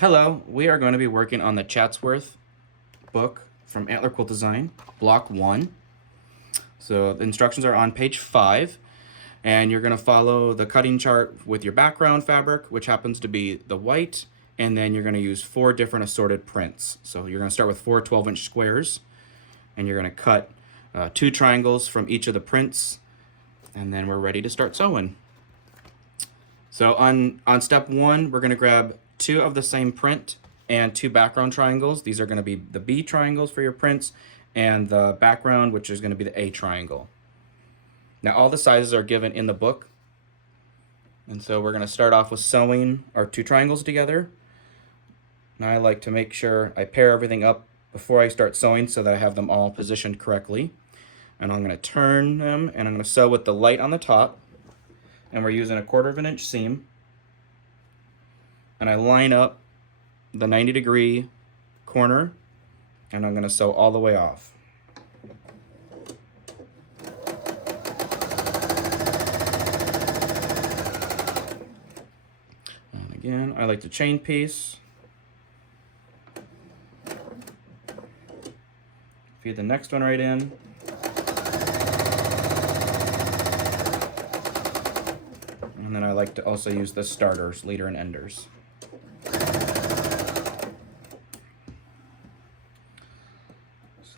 Hello, we are going to be working on the Chatsworth book from Antler Quilt Design, Block 1. So the instructions are on page 5, and you're going to follow the cutting chart with your background fabric, which happens to be the white, and then you're going to use 4 different assorted prints. So you're going to start with 4 12-inch squares, and you're going to cut 2 triangles from each of the prints, and then we're ready to start sewing. So on step 1, we're going to grab 2 of the same print and 2 background triangles. These are going to be the B triangles for your prints and the background, which is going to be the A triangle. Now all the sizes are given in the book. And so we're going to start off with sewing our 2 triangles together. Now I like to make sure I pair everything up before I start sewing so that I have them all positioned correctly. And I'm going to turn them and I'm going to sew with the light on the top. And we're using a 1/4 inch seam. And I line up the 90-degree corner and I'm going to sew all the way off. And again, I like to chain piece. Feed the next one right in. And then I like to also use the starters, leader and enders.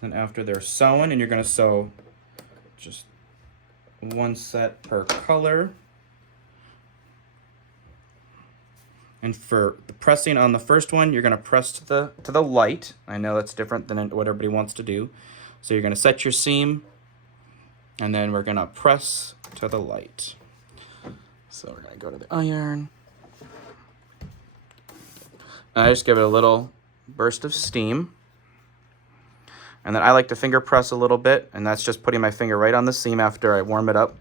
Then after they're sewn, and you're going to sew just 1 set per color. And for the pressing on the first one, you're going to press to the light. I know that's different than what everybody wants to do. So you're going to set your seam, and then we're going to press to the light. So we're going to go to the iron. And I just give it a little burst of steam. And then I like to finger press a little bit, and that's just putting my finger right on the seam after I warm it up.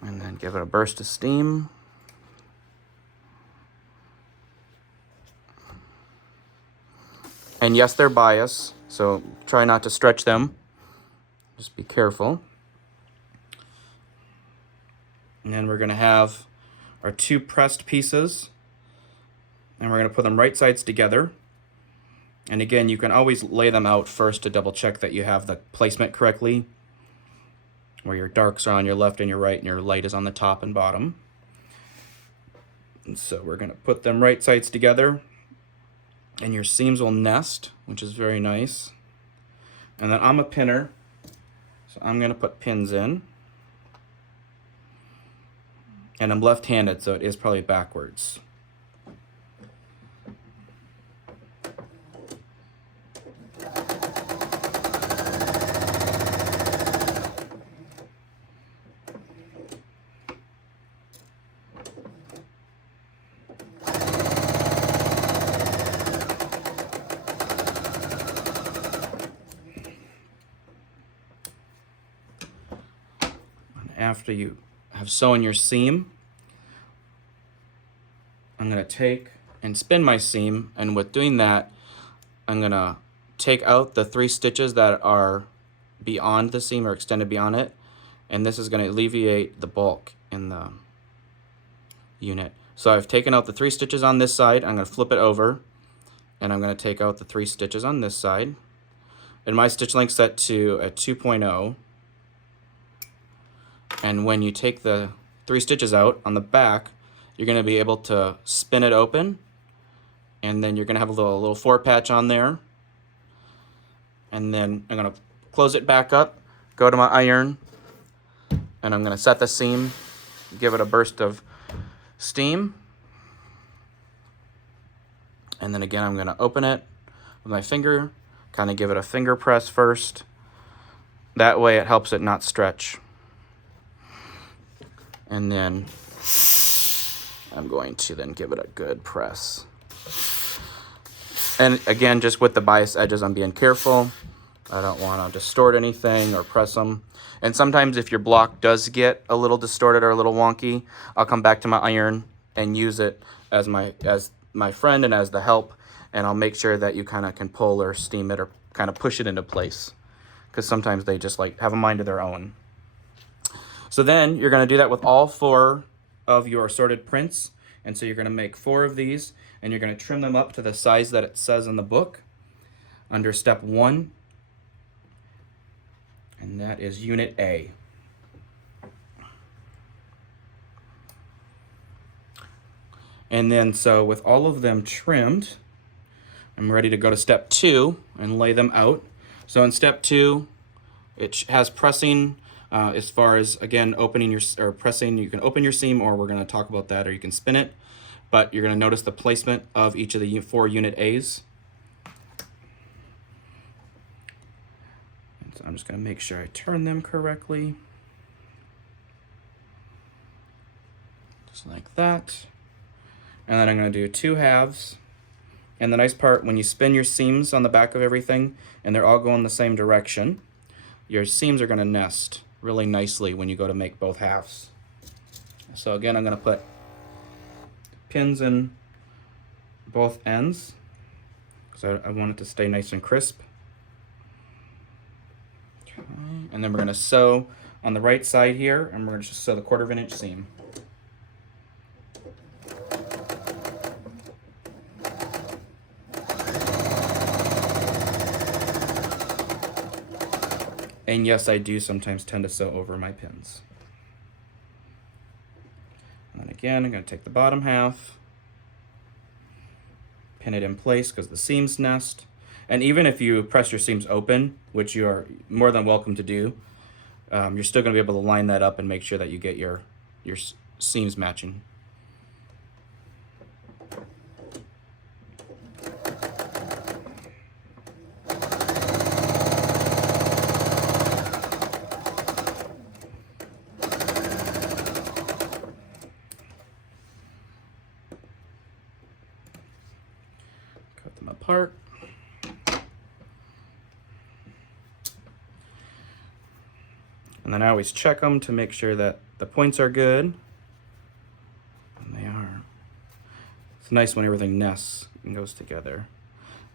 And then give it a burst of steam. And yes, they're bias, so try not to stretch them. Just be careful. And then we're going to have our 2 pressed pieces, and we're going to put them right sides together. And again, you can always lay them out first to double check that you have the placement correctly, where your darks are on your left and your right, and your light is on the top and bottom. And so we're going to put them right sides together, and your seams will nest, which is very nice. And then I'm a pinner, so I'm going to put pins in. And I'm left-handed, so it is probably backwards. After you have sewn your seam, I'm going to take and spin my seam, and with doing that, I'm going to take out the 3 stitches that are beyond the seam or extended beyond it, and this is going to alleviate the bulk in the unit. So I've taken out the 3 stitches on this side. I'm going to flip it over, and I'm going to take out the 3 stitches on this side, and my stitch length set to a 2.0. And when you take the 3 stitches out on the back, you're going to be able to spin it open, and then you're going to have a little 4 patch on there. And then I'm going to close it back up, go to my iron, and I'm going to set the seam, give it a burst of steam. And then again, I'm going to open it with my finger, kind of give it a finger press first. That way it helps it not stretch. And then I'm going to then give it a good press. And again, just with the bias edges, I'm being careful. I don't want to distort anything or press them. And sometimes if your block does get a little distorted or a little wonky, I'll come back to my iron and use it as my friend and as the help. And I'll make sure that you kind of can pull or steam it or kind of push it into place. Because sometimes they just like have a mind of their own. So then you're going to do that with all 4 of your assorted prints, And so you're going to make 4 of these, and you're going to trim them up to the size that it says in the book under step 1, and that is unit A. And then so with all of them trimmed, I'm ready to go to step 2 and lay them out. So in step 2, it has pressing as far as, again, opening your, or pressing, you can open your seam, or we're going to talk about that, or you can spin it. But you're going to notice the placement of each of the 4 unit A's. And so I'm just going to make sure I turn them correctly. Just like that. And then I'm going to do 2 halves. And the nice part, when you spin your seams on the back of everything and they're all going the same direction, your seams are going to nest really nicely when you go to make both halves. So again, I'm going to put pins in both ends because I want it to stay nice and crisp. Okay. And then we're going to sew on the right side here, and we're going to just sew the 1/4 inch seam. And yes, I do sometimes tend to sew over my pins. And then again, I'm going to take the bottom half, pin it in place because the seams nest. And even if you press your seams open, which you are more than welcome to do, you're still going to be able to line that up and make sure that you get your seams matching. Cut them apart. And then I always check them to make sure that the points are good. And they are. It's nice when everything nests and goes together.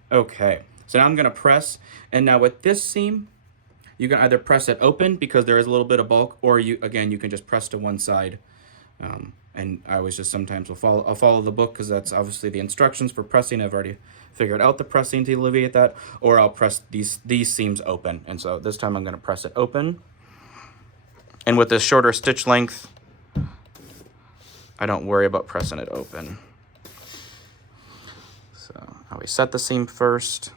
Okay, so now I'm going to press. And now with this seam, you can either press it open because there is a little bit of bulk, or you can just press to one side. And I always just sometimes I'll follow the book because that's obviously the instructions for pressing. I've already figured out the pressing to alleviate that, or I'll press these seams open. And so this time I'm going to press it open. And with this shorter stitch length, I don't worry about pressing it open. So I always set the seam first,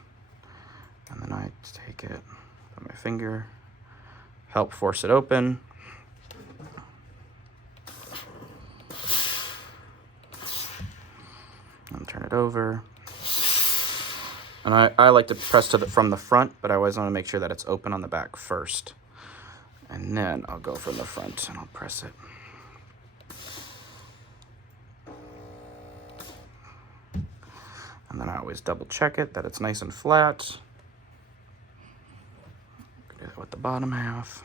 and then I take it, put my finger, help force it open. And turn it over. And I like to press from the front, but I always want to make sure that it's open on the back first. And then I'll go from the front and I'll press it. And then I always double check it that it's nice and flat. Do that with the bottom half.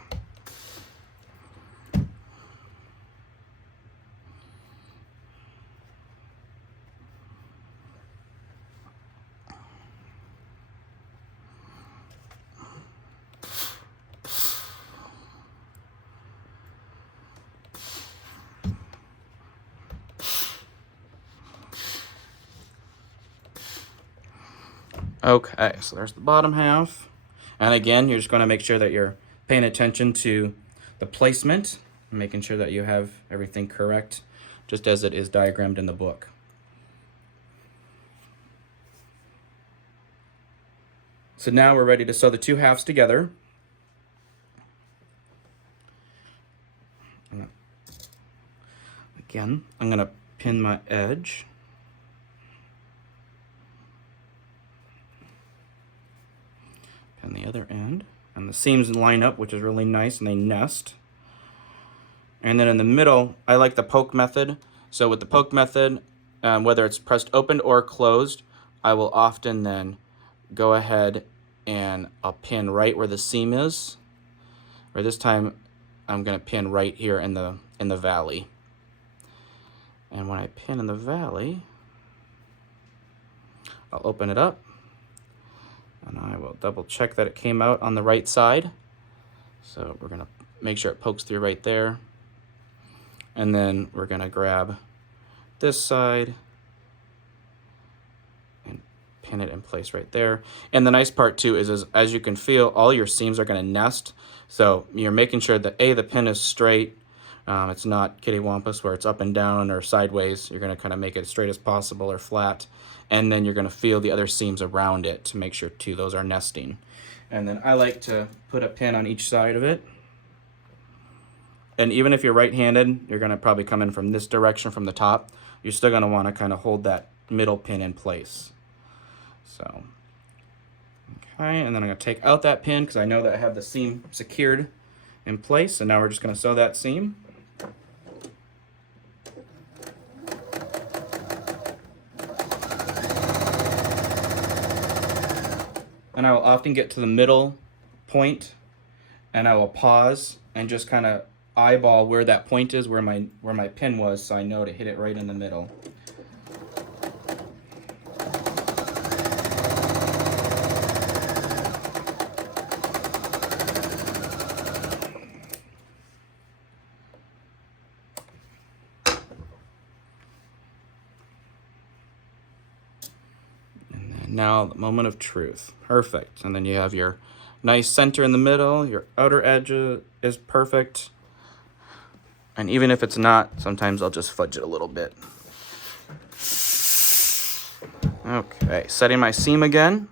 Okay, so there's the bottom half. And again, you're just going to make sure that you're paying attention to the placement, making sure that you have everything correct, just as it is diagrammed in the book. So now we're ready to sew the 2 halves together. Again, I'm going to pin my edge. Pin the other end. And the seams line up, which is really nice, and they nest. And then in the middle, I like the poke method. So with the poke method, whether it's pressed open or closed, I will often then go ahead and I'll pin right where the seam is. Or this time, I'm going to pin right here in the valley. And when I pin in the valley, I'll open it up. And I will double check that it came out on the right side. So we're going to make sure it pokes through right there. And then we're going to grab this side and pin it in place right there. And the nice part too is as you can feel, all your seams are going to nest. So you're making sure that the pin is straight. It's not kittywampus where it's up and down or sideways. You're going to kind of make it as straight as possible or flat. And then you're going to feel the other seams around it to make sure too those are nesting. And then I like to put a pin on each side of it. And even if you're right-handed, you're going to probably come in from this direction from the top. You're still going to want to kind of hold that middle pin in place. So, okay, and then I'm going to take out that pin because I know that I have the seam secured in place. And now we're just going to sew that seam. And I will often get to the middle point and I will pause and just kind of eyeball where that point is, where my pin was, so I know to hit it right in the middle. And then now the moment of truth. Perfect. And then you have your nice center in the middle, your outer edge is perfect. And even if it's not, sometimes I'll just fudge it a little bit. Okay, setting my seam again.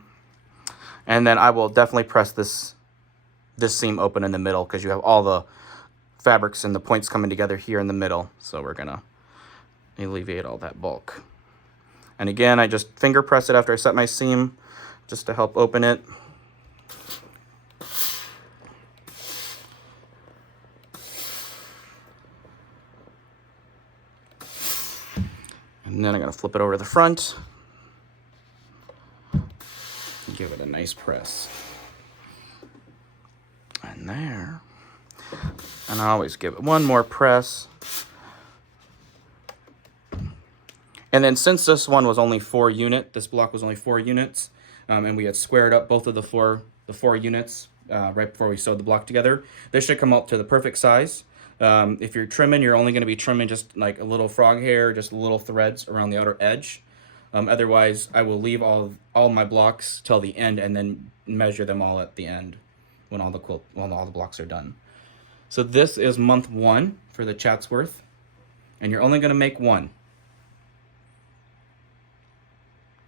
And then I will definitely press this seam open in the middle because you have all the fabrics and the points coming together here in the middle. So we're gonna alleviate all that bulk. And again, I just finger press it after I set my seam just to help open it. And then I'm going to flip it over to the front. Give it a nice press. And there. And I always give it one more press. And then since this one was only 4 units, this block was only 4 units, and we had squared up both of the four units right before we sewed the block together, this should come up to the perfect size. If you're trimming, you're only going to be trimming just like a little frog hair, just little threads around the outer edge. Otherwise, I will leave all my blocks till the end and then measure them all at the end when all the blocks are done. So this is month 1 for the Chatsworth, and you're only going to make one.